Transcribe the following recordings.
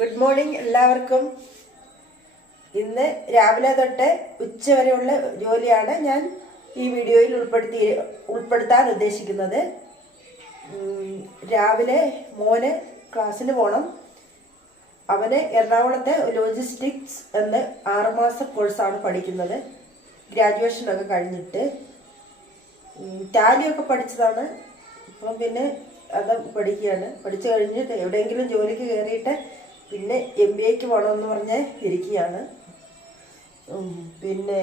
Good morning എല്ലാവർക്കും. ഇന്ന് രാവിലെ തൊട്ട് ഉച്ച വരെയുള്ള ജോലിയാണ് ഞാൻ ഈ വീഡിയോയിൽ ഉൾപ്പെടുത്തി ഉൾപ്പെടുത്താൻ ഉദ്ദേശിക്കുന്നത്. രാവിലെ മോന് ക്ലാസ്സിന് പോകണം അവന് എറണാകുളത്തെ ലോജിസ്റ്റിക്സ് എന്ന് ആറുമാസ കോഴ്സാണ് പഠിക്കുന്നത്. ഗ്രാജുവേഷനൊക്കെ കഴിഞ്ഞിട്ട്. ടാലിയൊക്കെ പഠിച്ചതാണ്. അപ്പം പിന്നെ അത് പഠിക്കുകയാണ്. പഠിച്ചു കഴിഞ്ഞിട്ട് എവിടെയെങ്കിലും ജോലിക്ക് കയറിയിട്ട് പിന്നെ എം ബി എക്ക് പോകണമെന്ന് പറഞ്ഞ് ഇരിക്കുകയാണ്. പിന്നെ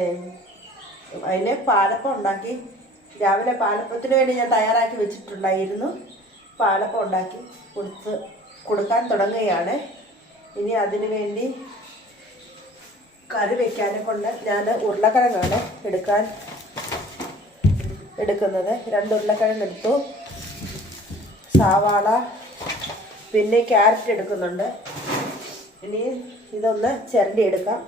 അതിന് പാലപ്പം ഉണ്ടാക്കി. രാവിലെ പാലപ്പത്തിന് വേണ്ടി ഞാൻ തയ്യാറാക്കി വെച്ചിട്ടുണ്ടായിരുന്നു. പാലപ്പം ഉണ്ടാക്കി കൊടുത്ത് കൊടുക്കാൻ തുടങ്ങുകയാണ്. ഇനി അതിന് വേണ്ടി കറി വെക്കാനെ കൊണ്ട് ഞാൻ ഉരുളക്കിഴങ്ങാണ് എടുക്കാൻ എടുക്കുന്നത്. രണ്ട് ഉരുളക്കിഴങ്ങ് എടുത്തു. സവാള പിന്നെ ക്യാരറ്റ് എടുക്കുന്നുണ്ട്. ഇനി ഇതൊന്ന് ചിരണ്ടി എടുക്കാം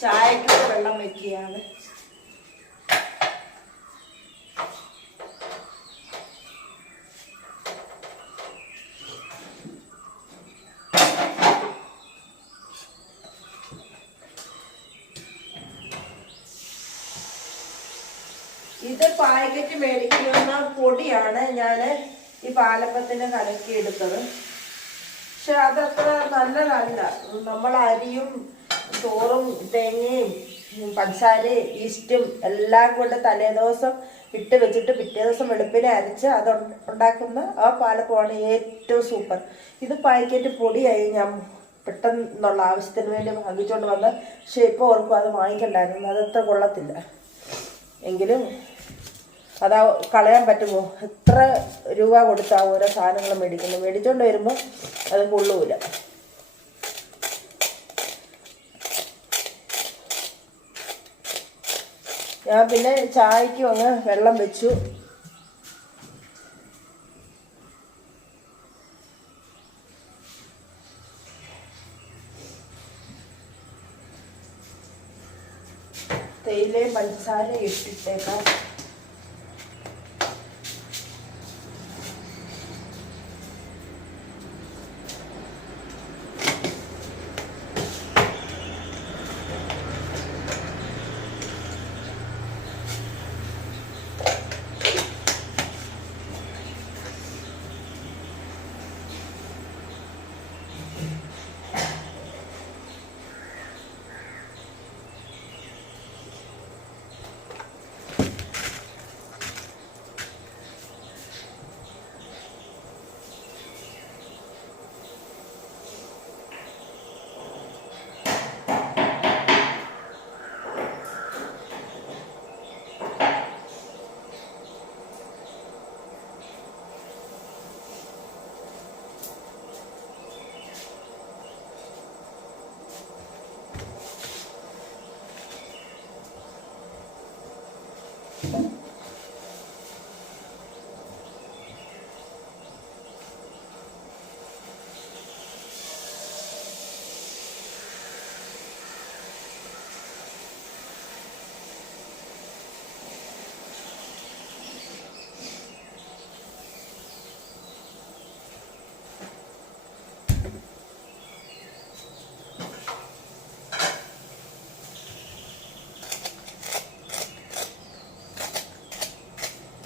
ചായക്ക് വെള്ളം വെക്കുകയാണ് ഇത് പാക്കറ്റ് മേടിക്കുന്ന പൊടിയാണ് ഞാൻ ഈ പാലപ്പത്തിന് കലക്കി എടുത്തത്. പക്ഷെ അതത്ര നല്ലതല്ല. നമ്മൾ അരിയും ചോറും തേങ്ങയും പഞ്ചസാരയും ഈസ്റ്റും എല്ലാം കൊണ്ട് തലേദിവസം ഇട്ട് വെച്ചിട്ട് പിറ്റേ ദിവസം വെളുപ്പിനെ അരച്ച് അത് ഉണ്ടാക്കുന്ന ആ പാലപ്പമാണ് ഏറ്റവും സൂപ്പർ ഇത് പാക്കറ്റ് പൊടിയായി ഞാൻ പെട്ടെന്നുള്ള ആവശ്യത്തിന് വേണ്ടി വാങ്ങിച്ചുകൊണ്ട് വന്ന് പക്ഷെ ഇപ്പോൾ ഓർക്കും അത് വാങ്ങിക്കണ്ടായിരുന്നു. അതത്ര കൊള്ളത്തില്ല. എങ്കിലും അതാ കളയാൻ പറ്റുമോ? എത്ര രൂപ കൊടുത്താ ഓരോ സാധനങ്ങൾ മേടിക്കുന്നു? മേടിച്ചോണ്ട് വരുമ്പോൾ അത് കൊള്ളൂല. ഞാൻ പിന്നെ ചായക്കും അങ്ങ് വെള്ളം വെച്ചു. തേയിലയും പഞ്ചസാരയും ഇട്ടിട്ടേക്കാം.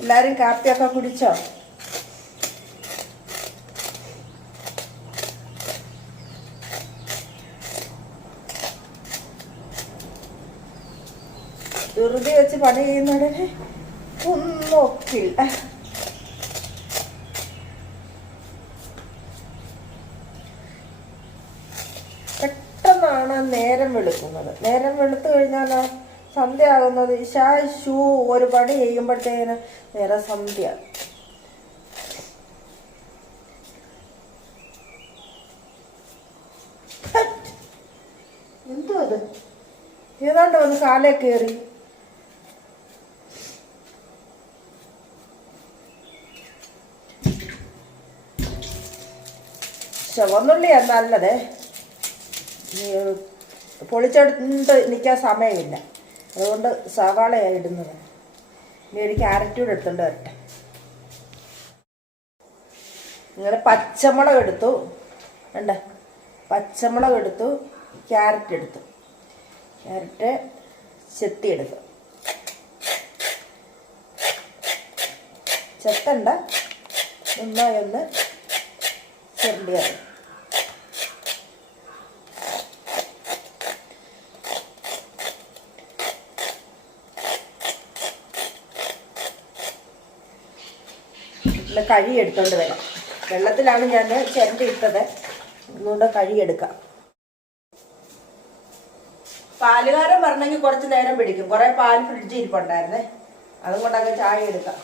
എല്ലാരും കാപ്പിയൊക്കെ കുടിച്ചോ? ധൃതി വെച്ച് പണി ചെയ്യുന്നവിടെ ഒന്നും ഒക്കില്ല പെട്ടെന്നാണ് നേരം വെളുക്കുന്നത്. നേരം വെളുത്തു കഴിഞ്ഞാലോ സന്ധ്യ ആകുന്നത്. ഇഷാ ഷൂ ഒരു പണി ചെയ്യുമ്പോഴത്തേന് നേരെ സന്ധ്യ എന്തോ ഇത്? ഏതാണ്ട് വന്ന് കാലേ കയറി ചുവന്നുള്ളിയാ നല്ലത്. പൊളിച്ചെടുത്ത് നിൽക്കാൻ സമയമില്ല. അതുകൊണ്ട് സവാളയാണ് ഇടുന്നത്. ഇനി ഒരു ക്യാരറ്റ് കൂടെ എടുത്തുകൊണ്ട് വരട്ടെ. ഇങ്ങനെ പച്ചമുളക് എടുത്തു. വേണ്ട പച്ചമുളക് എടുത്തു ക്യാരറ്റ് എടുത്തു. ക്യാരറ്റ് ചെത്തി എടുത്തു. ചെത്തണ്ട. നന്നായി ഒന്ന് ചെറിയത് ഇല്ല കഴി എടുത്തോണ്ട് വരാം. വെള്ളത്തിലാണ് ഞാൻ ചിരണ്ടി ഇട്ടത് ഒന്നുകൂടെ കഴിയെടുക്കാം പാലുകാരൻ പറഞ്ഞെങ്കിൽ കുറച്ച് നേരം പിടിക്കും. കുറെ പാൽ ഫ്രിഡ്ജിൽ ഇരിപ്പുണ്ടായിരുന്നേ. അതും കൊണ്ടൊക്കെ ചായ എടുക്കാം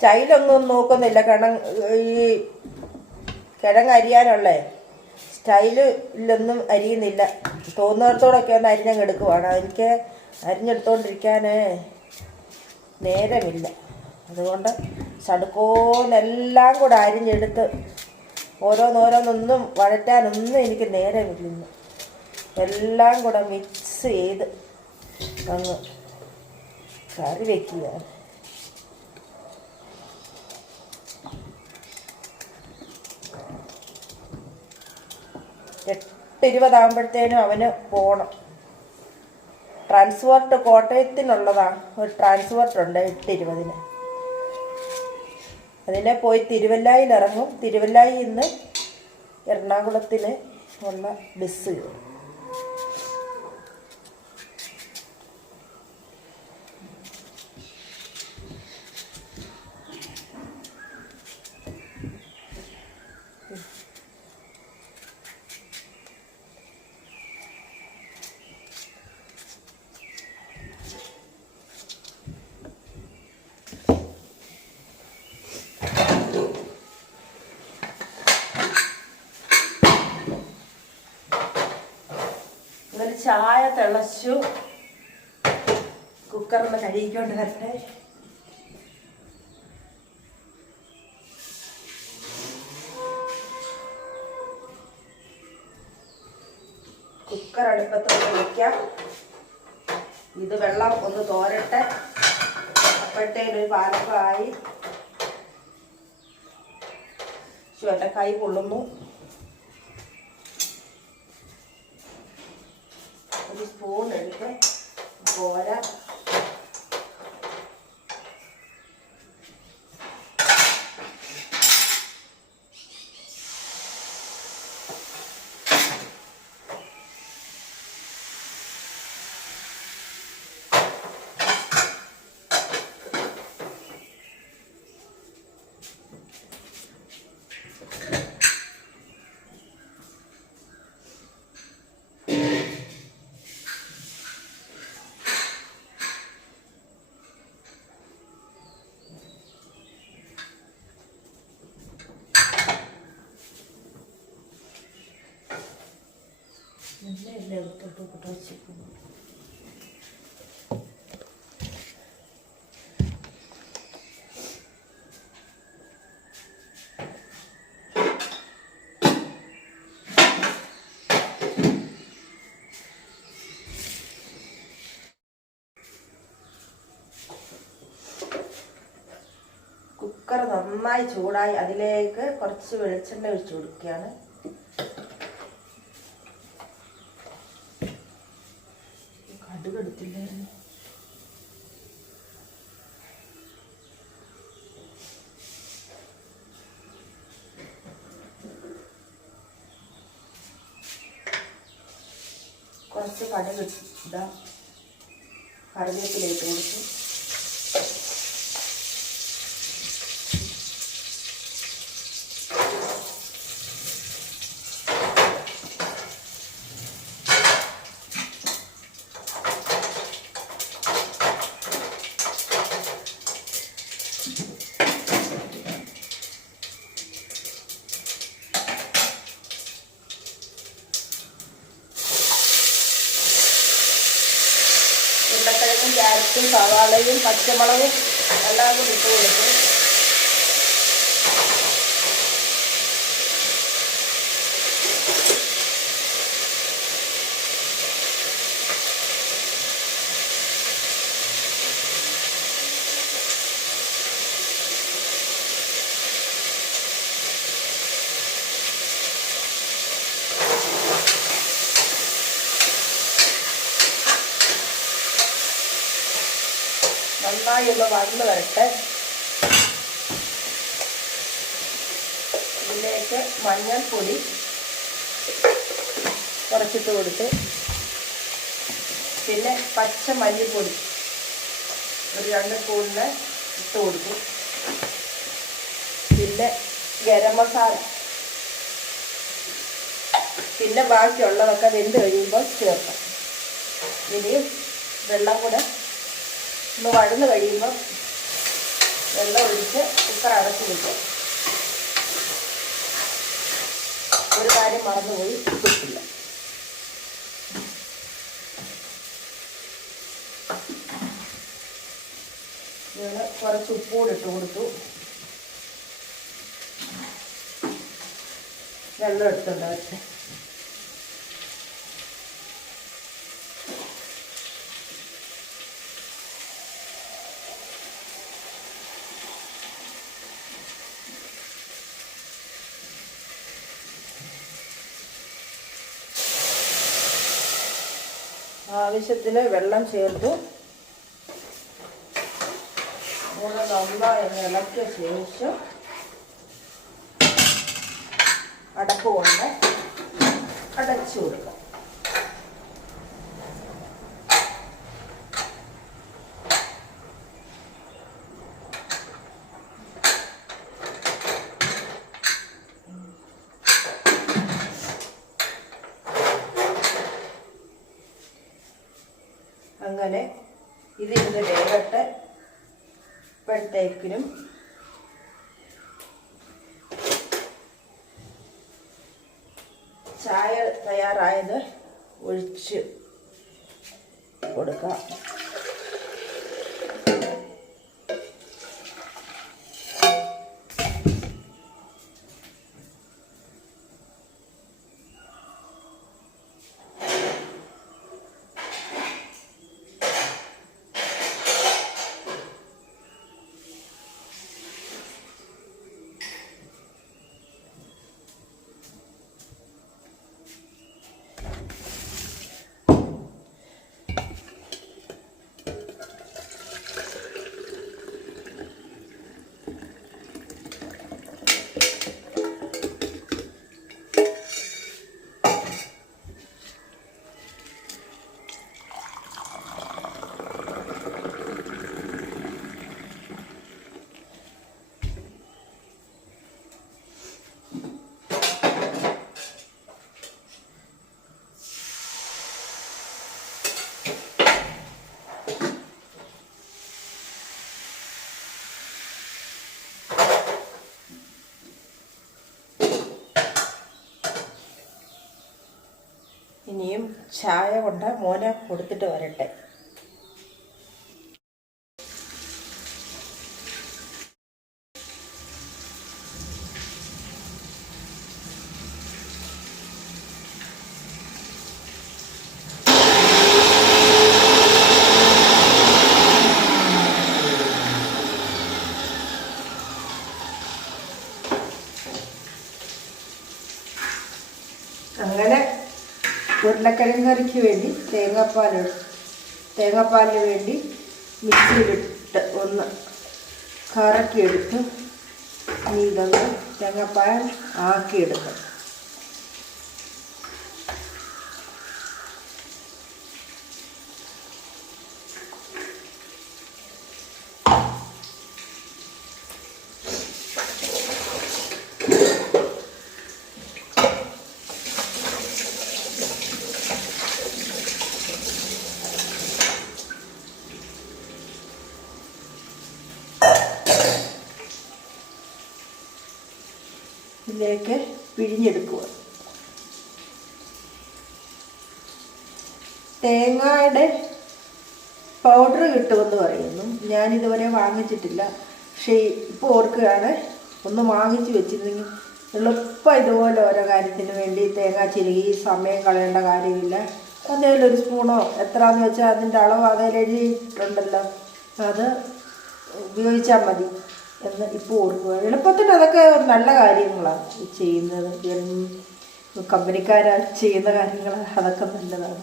സ്റ്റൈലൊന്നും നോക്കുന്നില്ല. കാരണം ഈ കിഴങ്ങ് അരിയാനുള്ളേ. സ്റ്റൈലിലൊന്നും അരിയുന്നില്ല. തോന്നുന്നിടത്തോടൊക്കെ ഒന്ന് അരിഞ്ഞങ്ങ് എടുക്കുവാണ് എനിക്ക് അരിഞ്ഞെടുത്തോണ്ടിരിക്കാൻ നേരമില്ല. അതുകൊണ്ട് ചടുക്കോന്നെല്ലാം കൂടെ അരിഞ്ഞെടുത്ത് ഓരോന്നോരോന്നൊന്നും വഴറ്റാനൊന്നും എനിക്ക് നേരമില്ല. എല്ലാം കൂടെ മിക്സ് ചെയ്ത് അങ്ങ് കറി വെക്കുകയാണ്. എട്ട് ഇരുപതാകുമ്പോഴത്തേനും അവന് പോകണം ട്രാൻസ്പോർട്ട് കോട്ടയത്തിനുള്ളതാണ്. ഒരു ട്രാൻസ്പോർട്ട് ഉണ്ട് എട്ട് ഇരുപതിന് അതിനെ പോയി തിരുവല്ലായിൽ ഇറങ്ങും തിരുവല്ലായിൽ നിന്ന് എറണാകുളത്തിന് ഉള്ള ബസ് കയറും ചായ തിളച്ചു. കുക്കറിൽ കഴുകിക്കൊണ്ട് വരട്ടെ. കുക്കർ അടുപ്പത്തോട്ട് വയ്ക്കാം ഇത് വെള്ളം ഒന്ന് തോരട്ടെ. അപ്പോഴത്തേനൊരു പാലപ്പായി ചുവട്ടക്കായി പൊള്ളുന്നു. ഇതിന്റെ അടുത്തോട്ട് കൂട്ട വെച്ചിരിക്കുന്നു. കുക്കർ നന്നായി ചൂടായി അതിലേക്ക് കുറച്ച് വെളിച്ചെണ്ണ ഒഴിച്ചു കൊടുക്കുകയാണ്. കടുക് ഇടാം കറിവേപ്പിലേക്ക് കൊടുത്തു ഉരുളക്കിഴങ്ങും ക്യാരറ്റും സവാളയും പച്ചമുളകും എല്ലാം കൂടി ഇട്ട് കൊടുക്കും. ഒന്ന് വന്ന് വരട്ടെ ഇതിലേക്ക് മഞ്ഞൾപ്പൊടി കുറച്ചിട്ട് കൊടുത്ത്. പിന്നെ പച്ച മല്ലിപ്പൊടി ഒരു രണ്ട് സ്പൂണിന് ഇട്ട് കൊടുക്കും. പിന്നെ ഗരം മസാല. പിന്നെ ബാക്കിയുള്ളതൊക്കെ വെന്ത് കഴിയുമ്പോൾ ചേർക്കാം. ഇനിയും വെള്ളം കൂടെ ഒന്ന് വഴന്ന് കഴിയുമ്പോൾ വെള്ളം ഒഴിച്ച് കുക്കർ അടച്ചു വെക്കും. ഒരു കാര്യം മറന്നുപോയി. ഞങ്ങൾ കുറച്ച് ഉപ്പൂടെ ഇട്ട് കൊടുത്തു. വെള്ളം എടുത്തുണ്ട് വെച്ച് ആവശ്യത്തിന് വെള്ളം ചേർത്തു. കൂടെ നന്നായി ഇളക്കിയ ശേഷം അടപ്പ് കൊണ്ട് അടച്ചു കൊടുക്കാം. ചായ തയ്യാറായത് ഒഴിച്ച് കൊടുക്കാം. ഇനിയും ചായ കൊണ്ട് മോനെ കൊടുത്തിട്ട് വരട്ടെ. ഉരുളക്കിഴങ്ങ് കറിക്ക് വേണ്ടി തേങ്ങാപ്പാൽ തേങ്ങാപ്പാലിന് വേണ്ടി മിക്സിയിലിട്ട് ഒന്ന് കറക്കിയെടുത്ത് ഇനി തേങ്ങാപ്പാൽ ആക്കിയെടുക്കണം ഇതിലേക്ക് പിഴിഞ്ഞെടുക്കുക തേങ്ങയുടെ പൗഡർ കിട്ടുമെന്ന് പറയുന്നു. ഞാൻ ഇതുവരെ വാങ്ങിച്ചിട്ടില്ല. പക്ഷേ ഇപ്പോൾ ഓർക്കുകയാണ് ഒന്ന് വാങ്ങിച്ച് വെച്ചിരുന്നെങ്കിൽ എളുപ്പം ഇതുപോലെ ഓരോ കാര്യത്തിന് വേണ്ടി തേങ്ങ ചിരുകി സമയം കളയേണ്ട കാര്യമില്ല. എന്തെങ്കിലും ഒരു സ്പൂണോ എത്രയാണെന്ന് വെച്ചാൽ അതിന്റെ അളവ് അതിൽ എഴുതിയിട്ടുണ്ടല്ലോ അത് ഉപയോഗിച്ചാൽ മതി. എന്ന് ഇപ്പോൾ ഓർക്കുക എളുപ്പത്തിന് അതൊക്കെ ഒരു നല്ല കാര്യങ്ങളാണ് ചെയ്യുന്നത്. കമ്പനിക്കാരാണ് കമ്പനിക്കാരാ ചെയ്യുന്ന കാര്യങ്ങൾ അതൊക്കെ നല്ലതാണ്.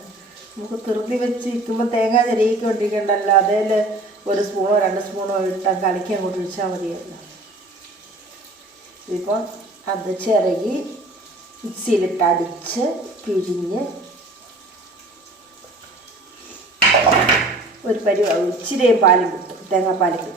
നമുക്ക് ധൃതി വെച്ച് ഇരിക്കുമ്പോൾ തേങ്ങ ചെരിയിക്കൊണ്ടിരിക്കണ്ടല്ലോ അതേൽ ഒരു സ്പൂണോ രണ്ട് സ്പൂണോ ഇട്ടാൽ കലക്കി അങ്ങോട്ട് ഒഴിച്ചാൽ മതിയല്ലോ. ഇപ്പോൾ അത് ചിരകി മിക്സിയിലിട്ട് അടിച്ച് പിഴിഞ്ഞ് ഒരു പരി ഇച്ചിരി പാലും കിട്ടും. തേങ്ങാപ്പാലും കിട്ടും.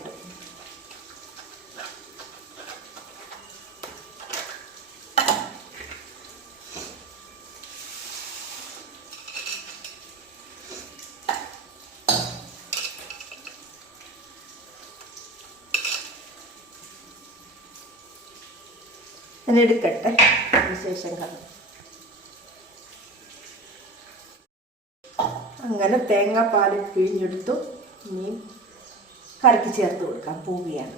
ഞാൻ എടുക്കട്ടെ. വിശേഷം കാണാം അങ്ങനെ തേങ്ങാപ്പാൽ പിഴിഞ്ഞെടുത്തു. ഇനി കറിക്ക് ചേർത്ത് കൊടുക്കാൻ പോവുകയാണ്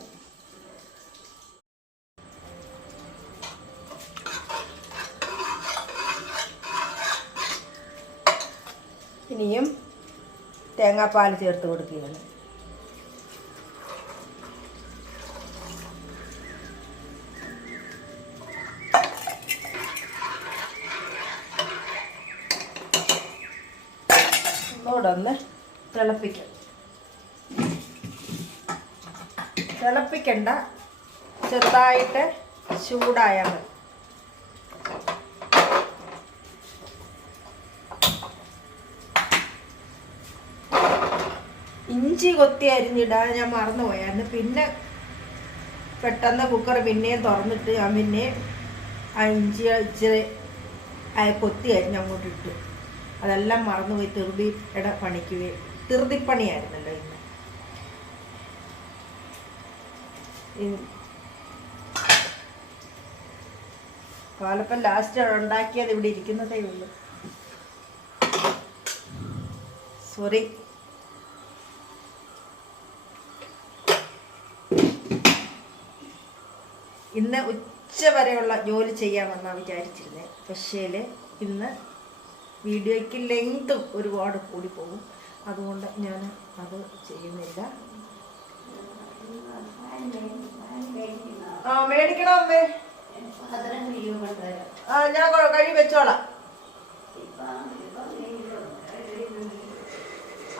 ഇനിയും തേങ്ങാപ്പാൽ ചേർത്ത് കൊടുക്കുകയാണ്. ഒന്നുകൂടെ ഒന്ന് തിളപ്പിക്കും. തിളപ്പിക്കണ്ട. ചെറുതായിട്ട് ചൂടായാൽ മതി. ഇഞ്ചി കൊത്തി അരിഞ്ഞിടാൻ ഞാൻ മറന്നുപോയായിരുന്നു പിന്നെ പെട്ടെന്ന് കുക്കർ പിന്നെയും തുറന്നിട്ട് ഞാൻ പിന്നെ ആ ഇഞ്ചി ഇച്ചിരി കൊത്തി അരിഞ്ഞ് അങ്ങോട്ട് ഇട്ടു. അതെല്ലാം മറന്നുപോയി ഇട പണിക്കുകയും തെറുതിപ്പണിയായിരുന്നല്ലോ ഇന്ന്. കാലപ്പം ലാസ്റ്റ് ഉണ്ടാക്കിയത് ഇവിടെ ഇരിക്കുന്നതേ ഉള്ളൂ. സോറി ഇന്ന് ഉച്ച വരെയുള്ള ജോലി ചെയ്യാമെന്നാണ് വിചാരിച്ചിരുന്നത് പക്ഷേ ഇന്ന് വീഡിയോയ്ക്ക് ലെങ്തും ഒരുപാട് കൂടി പോകും അതുകൊണ്ട് ഞാൻ അത് ചെയ്യുന്നില്ല. ആ മേടിക്കണം അമ്മേ? ആ ഞാൻ കൊ- കഴി വെച്ചോളാം.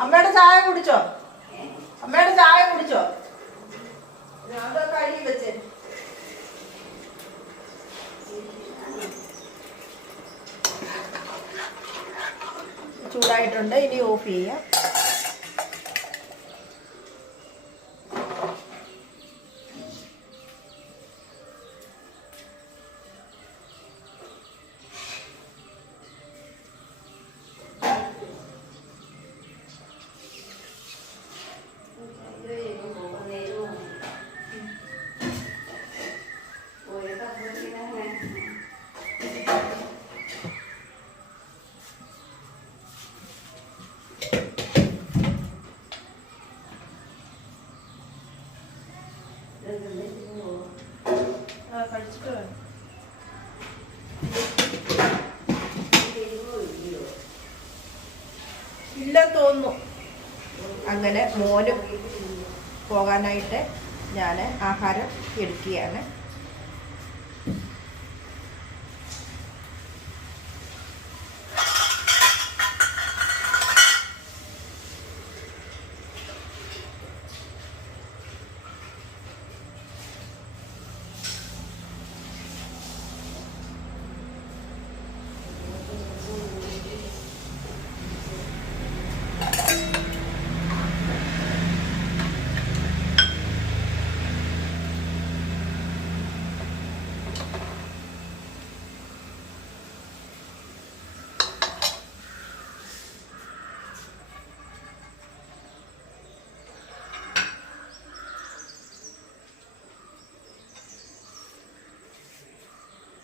അമ്മയുടെ ചായ കുടിച്ചോ? അമ്മയുടെ ചായ കുടിച്ചോ? ഞാൻ ദാ കഴി വെച്ചേ. ചൂടായിട്ടുണ്ട് ഇനി ഓഫ് ചെയ്യാം. കഴിച്ചിട്ട് ഇല്ല തോന്നുന്നു. അങ്ങനെ മോനും പോകാനായിട്ട് ഞാൻ ആഹാരം എടുക്കുകയാണ്.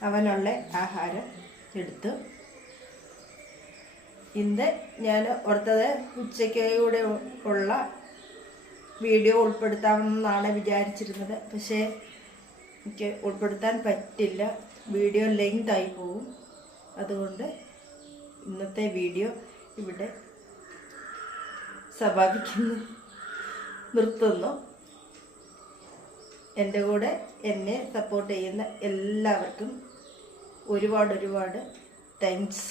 അവനുള്ള ആഹാരം എടുത്തു. ഇന്ന് ഞാൻ ഓർത്തത് ഉച്ചയ്ക്കൂടെ ഉള്ള വീഡിയോ ഉൾപ്പെടുത്താമെന്നാണ് വിചാരിച്ചിരുന്നത്. പക്ഷേ എനിക്ക് ഉൾപ്പെടുത്താൻ പറ്റില്ല. വീഡിയോ ലെങ്ത് ആയി പോകും അതുകൊണ്ട് ഇന്നത്തെ വീഡിയോ ഇവിടെ സമാപിക്കുന്നു. നിർത്തുന്നു. എന്റെ കൂടെ എന്നെ സപ്പോർട്ട് ചെയ്യുന്ന എല്ലാവർക്കും ഒരുപാട് ഒരുപാട് താങ്ക്സ്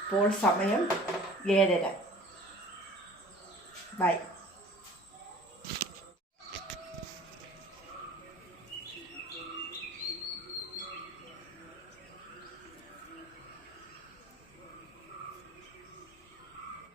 ഇപ്പോൾ സമയം ഏഴര. ബൈ